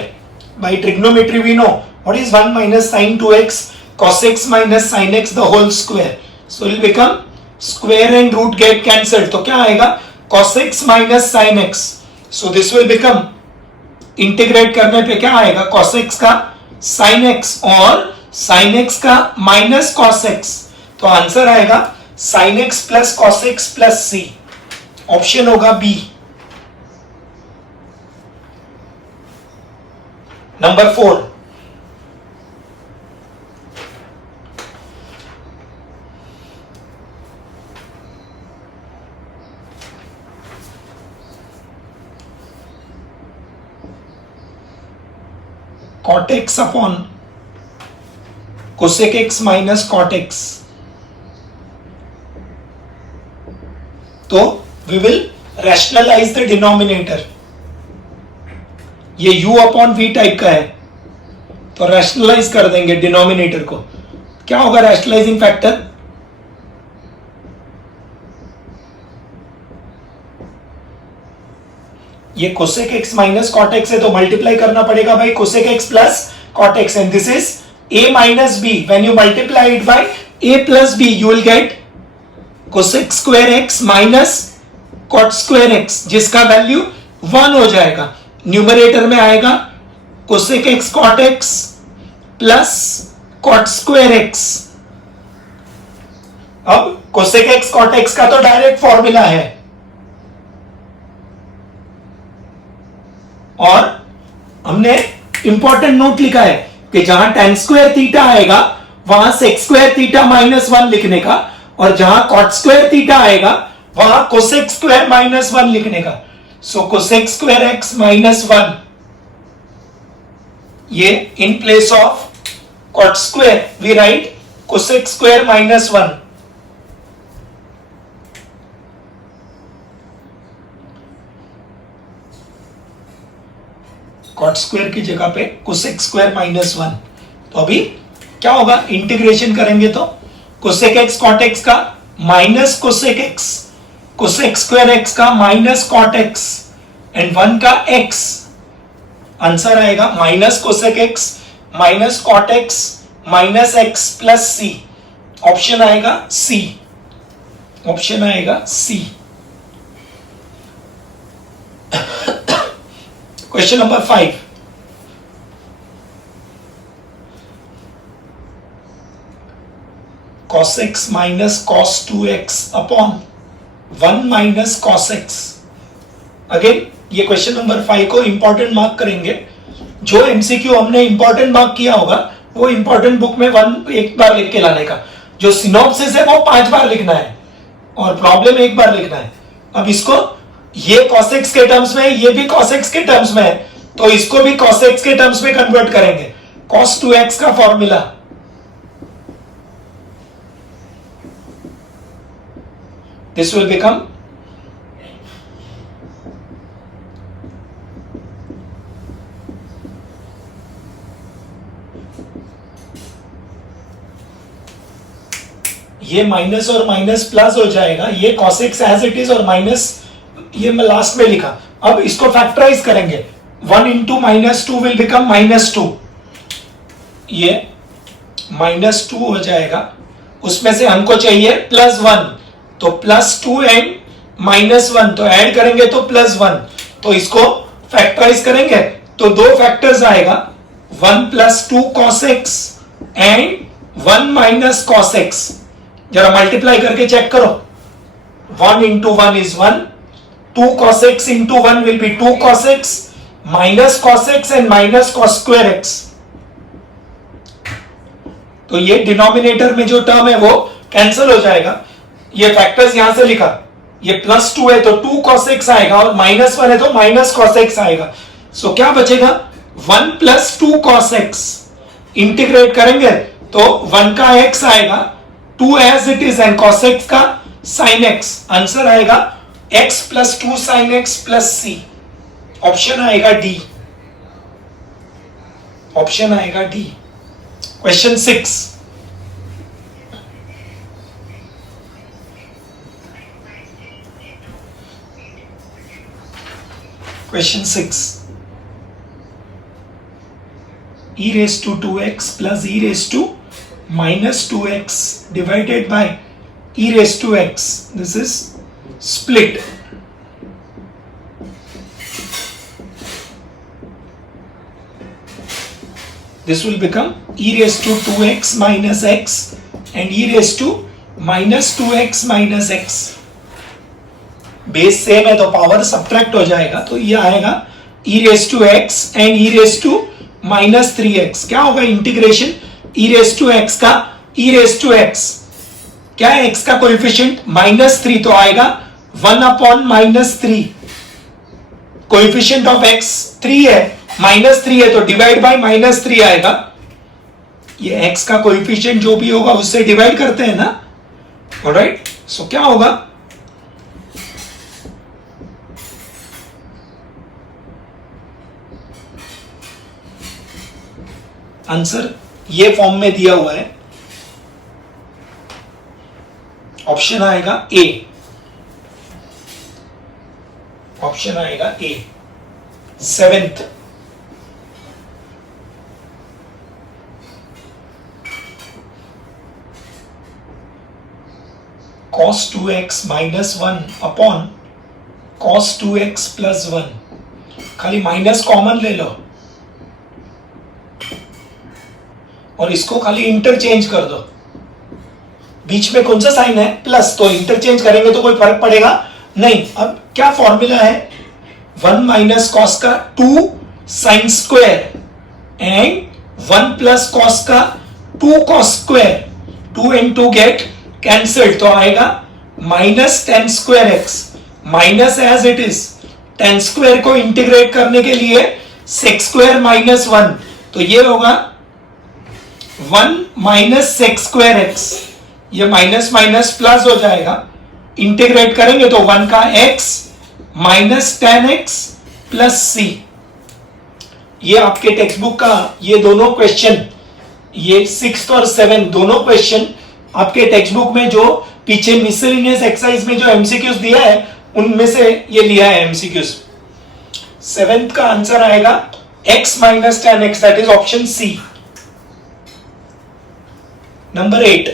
By trigonometry we know what is 1 minus sine 2x, cos x minus sine x the whole square. So it will become square and root get cancelled. तो क्या आएगा? cos x minus sine x. So this will become, integrate करने पे क्या आएगा? cos x का sin x और sin x का माइनस cos x। तो आंसर आएगा sine x plus cos x plus c, option होगा B. Number 4, cot x upon cosec x minus cot x, तो we will rationalise the denominator. ये u upon v type का है, तो rationalise कर देंगे डिनोमिनेटर को। क्या होगा रैशनलाइजिंग फैक्टर? ये cosec x minus cot x है, तो मल्टीप्लाई करना पड़ेगा भाई cosec x plus cot x, and this is a minus b। When you multiply it by a plus b, you will get cosec square x minus cot square x, जिसका value 1 हो जाएगा। Numerator में आएगा cosec x cot x plus cot square x। अब cosec x cot x का तो direct formula है, और हमने इंपॉर्टेंट नोट लिखा है कि जहां tan स्क्वायर थीटा आएगा वहां sec स्क्वायर थीटा माइनस 1 लिखने का, और जहां cot स्क्वायर थीटा आएगा वहां cosec स्क्वायर माइनस 1 लिखने का। So cosec square x minus 1, ये in place of cot square we write cosec square minus 1। cot square की जगह पे cosec स्क्वायर माइनस 1। तो अभी क्या होगा, इंटीग्रेशन करेंगे तो cosec x cot x का minus cosec x, cosec square x का माइनस cot x, एंड 1 का x। आंसर आएगा minus cosec x minus cot x minus x plus c, option आएगा c, ऑप्शन आएगा c। Question number 5, cos x minus cos 2x upon 1 minus cos x। Again ये question number 5 को important mark करेंगे। जो MCQ हमने important mark किया होगा वो इंपॉर्टेंट बुक में 1 एक बार लिख के लाने का, जो सिनॉप्सिस है वो 5 बार लिखना है, और प्रॉब्लम 1 बार लिखना है। अब इसको ये cos x के टर्म्स में, ये भी cos x के टर्म्स में है, तो इसको भी cos x के टर्म्स में कन्वर्ट करेंगे। cos 2x का फॉर्मूला, this will become ये माइनस और माइनस प्लस हो जाएगा, ये cos x as it is, और माइनस ये मैं लास्ट में लिखा। अब इसको फैक्टराइज करेंगे, 1 into minus 2 will become minus 2, ये माइनस 2 हो जाएगा। उसमें से हमको चाहिए प्लस 1, तो प्लस 2 एंड माइनस 1, तो ऐड करेंगे तो प्लस 1, तो इसको फैक्टराइज करेंगे तो 2 फैक्टर्स आएगा, 1 plus 2 cos x and 1 minus cos x। जरा मल्टीप्लाई करके चेक करो, 1 into 1 is 1, 2 cos x into 1 will be 2 cos x minus cos x and minus cos square x। तो ये डिनोमिनेटर में जो टर्म है वो कैंसिल हो जाएगा। ये फैक्टर्स यहां से लिखा, ये प्लस 2 है तो 2 cos x आएगा, और माइनस 1 है तो माइनस cos x आएगा। सो क्या बचेगा, 1 प्लस 2 cos x। इंटीग्रेट करेंगे तो 1 का x आएगा, 2 as it is, and cos x का sin x। आंसर आएगा x plus 2 sin x plus c, option आएगा डी, ऑप्शन आएगा D. Question 6, question 6, e raised to 2x plus e raised to minus 2x divided by e raised to x. This is split. This will become e raised to 2x minus x and e raised to minus 2x minus x, base same है तो power subtract हो जाएगा, तो ये आएगा e raise to X and e raise to minus 3x। क्या होगा integration e raise to X का, e रेस टू एक्स क्या है x का कोएफिशिएंट -3, तो आएगा 1 अपॉन -3। कोएफिशिएंट ऑफ x 3 है, -3 है तो डिवाइड बाय -3 आएगा। ये x का कोएफिशिएंट जो भी होगा उससे डिवाइड करते हैं ना, ऑलराइट। सो क्या होगा, आंसर ये फॉर्म में दिया हुआ है, ऑप्शन आएगा ए, ऑप्शन आएगा ए। 7th, cos 2x minus 1 upon cos 2x plus 1, खाली माइनस कॉमन ले लो और इसको खाली इंटरचेंज कर दो। बीच में कौन सा साइन है, प्लस, तो इंटरचेंज करेंगे तो कोई फर्क पड़ेगा नहीं। अब क्या फॉर्मूला है, 1 माइनस कॉस का 2 sine square and 1 plus cos का 2 cos square, 2 and 2 get cancelled, तो आएगा minus 10 square X, minus as it is. 10 square को इंटीग्रेट करने के लिए सेक्स स्क्वायर माइनस 1, तो ये होगा 1 माइनस सेक्स स्क्वायर एक्स, ये माइनस माइनस प्लस हो जाएगा, इंटीग्रेट करेंगे तो 1 का x minus 10x plus c। ये आपके टेक्स्ट बुक का ये दोनों क्वेश्चन, ये 6th और 7th दोनों क्वेश्चन आपके टेक्स्ट बुक में जो पीछे मिसलेनियस एक्सरसाइज में जो एमसीक्यूज दिया है उनमें से ये लिया है एमसीक्यूज। 7th का आंसर आएगा x minus 10x, that is option C. Number 8.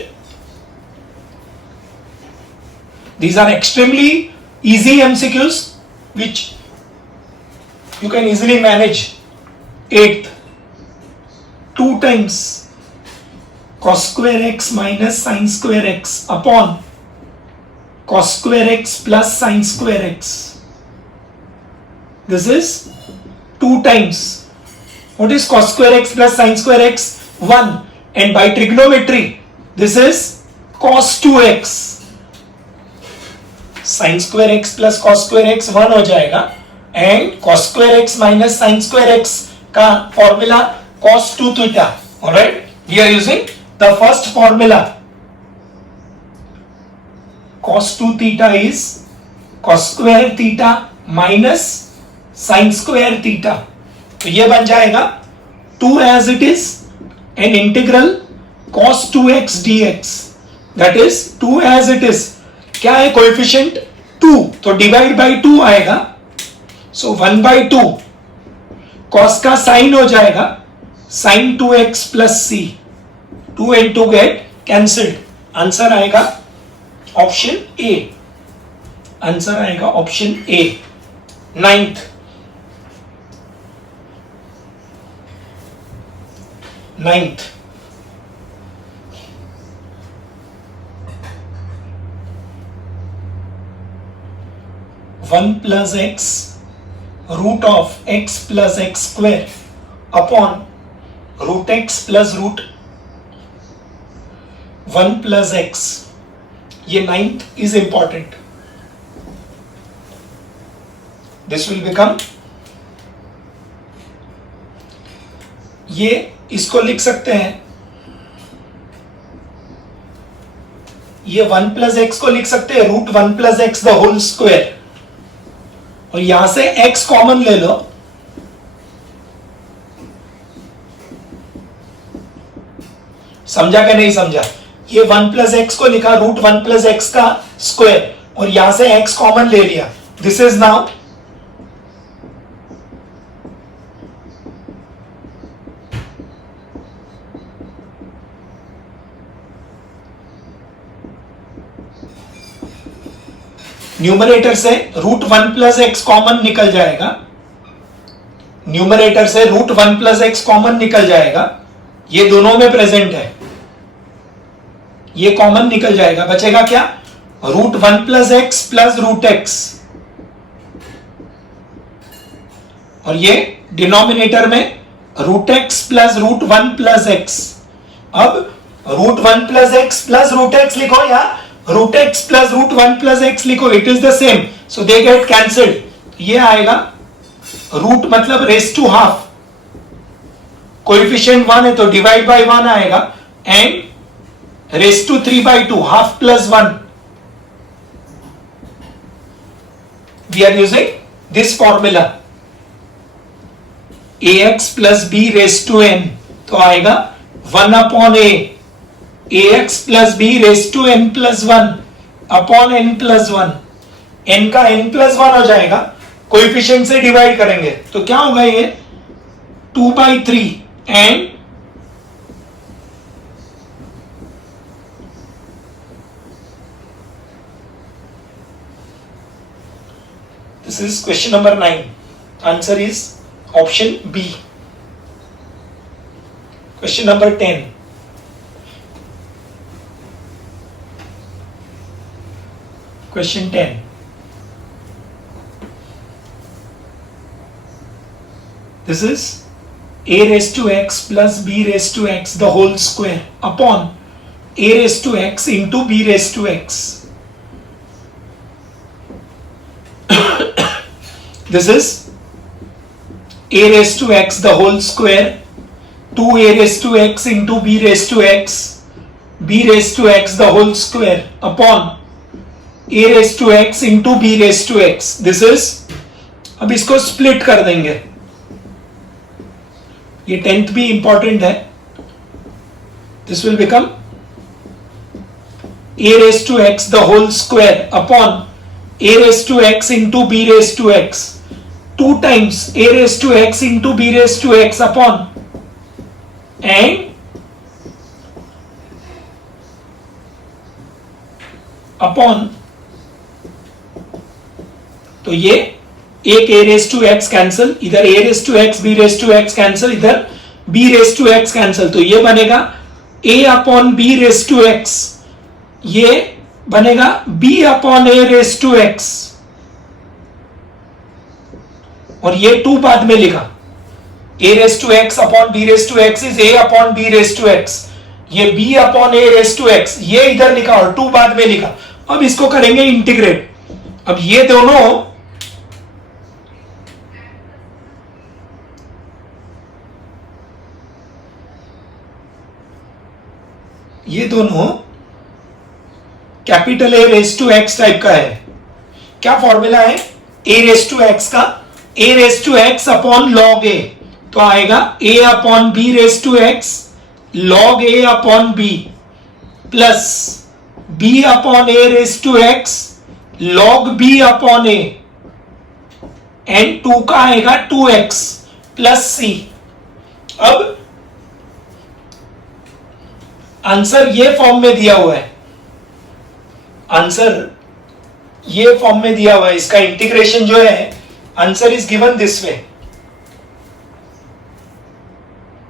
These are extremely easy MCQs which you can easily manage. 8th, 2 times cos square x minus sin square x upon cos square x plus sin square x. This is 2 times. What is cos square x plus sin square x? 1. And by trigonometry, this is cos 2x. Sin square x plus cos square x 1 हो जाएगा, and cos square x minus sin square x का formula cos 2 theta. Alright, we are using the first formula. Cos 2 theta is cos square theta minus sin square theta. तो ये बन जाएगा 2 as it is and integral cos 2x dx, that is 2 as it is। क्या है coefficient 2, तो divide by 2 आएगा, सो 1 bye 2, cos का sign हो जाएगा sin 2x plus c, 2 and 2 get cancelled, answer आएगा ऑप्शन ए, आंसर आएगा option A. 9th, 1 plus x root of x plus x square upon root x plus root 1 plus x, ये 9th is important. This will become, ये इसको लिख सकते हैं, ये 1 plus x को लिख सकते हैं root 1 plus X the whole square, और यहां से x कॉमन ले लो, समझा कि नहीं समझा। ये 1 प्लस एक्स को लिखा रूट 1 प्लस एक्स का स्क्वायर, और यहां से x कॉमन ले लिया, दिस इज नाउ न्यूमरेटर से रूट 1 प्लस एक्स कॉमन निकल जाएगा, न्यूमरेटर से रूट 1 प्लस एक्स कॉमन निकल जाएगा, ये दोनों में प्रेजेंट है, ये कॉमन निकल जाएगा, बचेगा क्या, root 1 plus x plus root x, और ये डिनोमिनेटर में root x plus root 1 plus x. अब root 1 plus x plus root x लिखो या root x plus root 1 plus x लिखो, it is the same, so they get cancelled. ये आएगा root मतलब रेस टू हाफ, कोएफिशिएंट 1 है तो divide by 1 आएगा, and raise to 3/2 half plus 1। We are using this formula ax plus B raise to n, तो आएगा 1 upon A, ax plus B raise to n plus 1 upon n plus 1, n का n plus 1 हो जाएगा, coefficient से divide करेंगे तो क्या होगा, ये 2/3 and this is question number 9, answer is option B. Question number 10. Question 10. This is a raised to x plus b raised to x the whole square upon a raised to x into b raised to x. This is a raised to x the whole square 2a raised to x into b raised to x, b raised to x the whole square upon a raised to x into b raised to x. This is, अब इसको split कर देंगे, ये 10th भी important है, this will become a raised to x the whole square upon a raised to x into b raised to x, 2 times a raised to x into b raised to x upon and upon, तो ये एक a raised to x cancel, इधर a raised to x b raised to x cancel, इधर b raised to x cancel, तो ये बनेगा a upon b raised to x, ये बनेगा b upon a raised to x, और ये 2 बाद में लिखा, a raised to x upon b raised to x is a upon b raised to x, ये b upon a raised to x, ये इधर लिखा और 2 बाद में लिखा। अब इसको करेंगे इंटीग्रेट, अब ये दोनों capital A raise to x type का है। क्या फॉर्मूला है a रेस टू x का, a raise to x upon log a, तो आएगा a upon b raise to x log a upon b plus b upon a raise to x log b upon a and 2 का आएगा 2x plus c। अब answer ये form में दिया हुआ है, आंसर ये फॉर्म में दिया हुआ है, इसका इंटीग्रेशन जो है answer is given this way,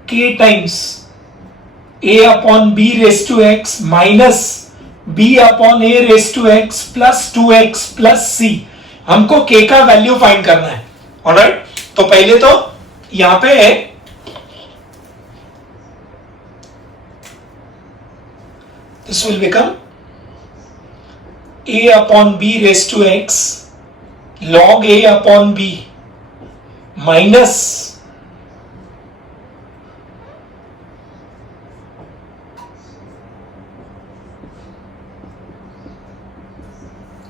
k times a upon b raise to x minus b upon a raise to x plus 2x plus c। हमको k का वैल्यू फाइंड करना है, ऑलराइट। तो पहले तो यहां पे है this will become a upon b raised to x log a upon b minus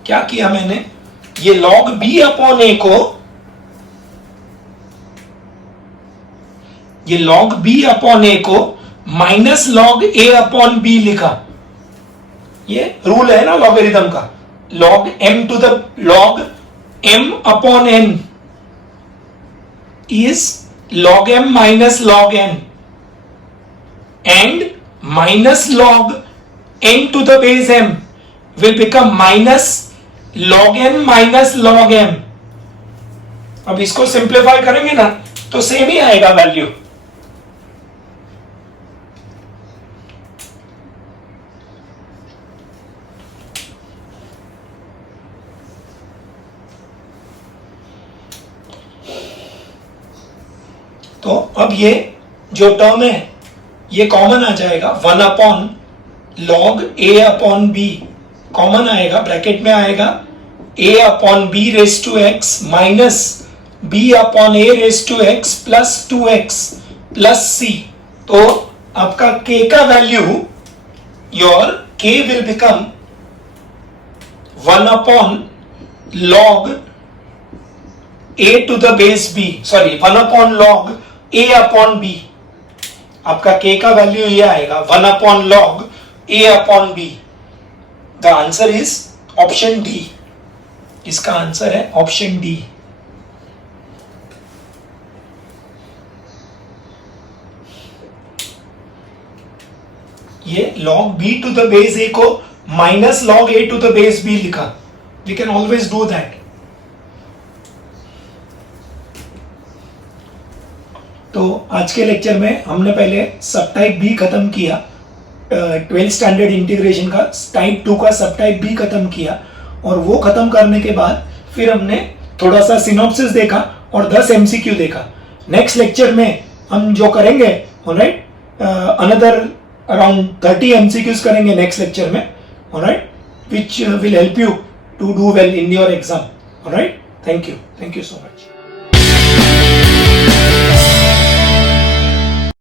क्या किया मैंने, ये log b अपॉन a को, ये log b अपॉन a को minus log a upon b लिखा। ये रूल है ना लॉगरिथम का, log m to the log m upon n is log m minus log n and minus log n to the base m will become minus log n minus log m। अब इसको simplify करेंगे ना तो same ही आएगा value. तो अब ये जो टर्म है ये कॉमन आ जाएगा, 1 upon log A upon B common आएगा, ब्रैकेट में आएगा a upon B raise to X minus b upon A raise to X plus 2x plus c। तो आपका k का value, your k will become 1 upon log a to the base b, sorry 1 upon log a upon b। आपका k का value ये आएगा 1 upon log a upon b। The answer is option D. इसका आंसर है option D. ये log b to the base a को minus log a to the base b लिखा। We can always do that. तो आज के लेक्चर में हमने पहले सब टाइप बी खत्म किया, 12th स्टैंडर्ड इंटीग्रेशन का टाइप 2 का सब टाइप बी खत्म किया, और वो खत्म करने के बाद फिर हमने थोड़ा सा सिनॉप्सिस देखा और 10 एमसीक्यू देखा। नेक्स्ट लेक्चर में हम जो करेंगे, ऑलराइट, अनदर अराउंड 30 एमसीक्यूज करेंगे नेक्स्ट लेक्चर में, alright, which will help you to do well in your exam. Alright, thank you so much.